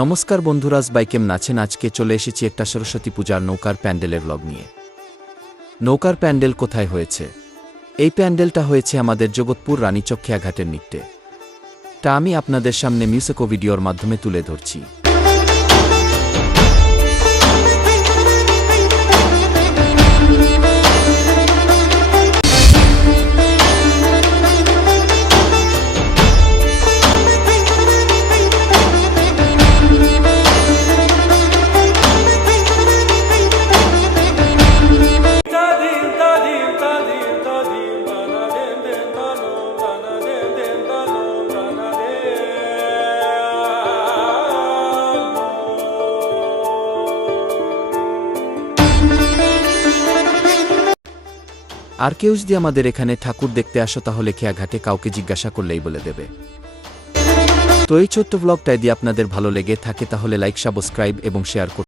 নমস্কার বন্ধুরাজ বাইকেম নাচেন। আজকে চলে এসেছি একটা সরস্বতী পূজার নৌকার প্যান্ডেলের ব্লগ নিয়ে। নৌকার প্যান্ডেল কোথায় হয়েছে? এই প্যান্ডেলটা হয়েছে আমাদের জগৎপুর রানীচক খেয়াঘাটের নিকটে। তা আমি আপনাদের সামনে মিউজিক ও ভিডিওর মাধ্যমে তুলে ধরছি। আর কেউ যদি আমাদের এখানে ঠাকুর দেখতে আসো তাহলে খেয়াঘাটে কাউকে জিজ্ঞাসা করলেই বলে দেবে। তো এই ছোট্ট ব্লগটা যদি আপনাদের ভালো লেগে থাকে তাহলে লাইক, সাবস্ক্রাইব এবং শেয়ার করুন।